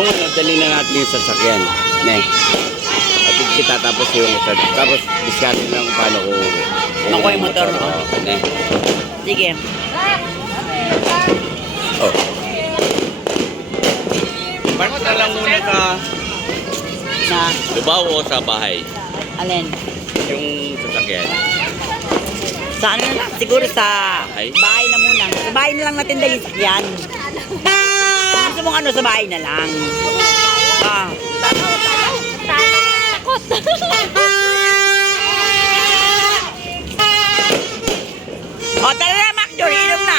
Yung ano, dali na natin yung sasakyan. Ne. At kita tapos yung tapos discard lang kung paano ko Makuha yung motor, no? Ne. Sige. Oh. Parang na lang muna sa Na, Lubao o sa bahay. alin? Yung sasakyan. Sa ano na lang? Siguro sa Bahay? bahay na muna. Sa bahay na lang natin dahil sakyan. Gusto mong ano, sa bahay na lang. Ah. O, tara na, Macdor. Inom na.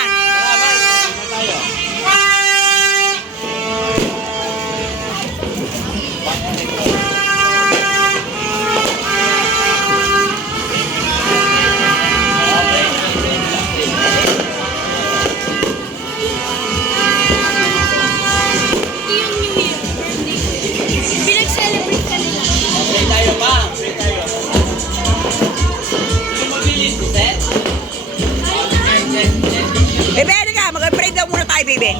Pinag-celebrate ka nila. Pray tayo pa. Pray tayo. Mabilis, set. Bebe, ano ka? Mag-pray daw muna tayo, bebe.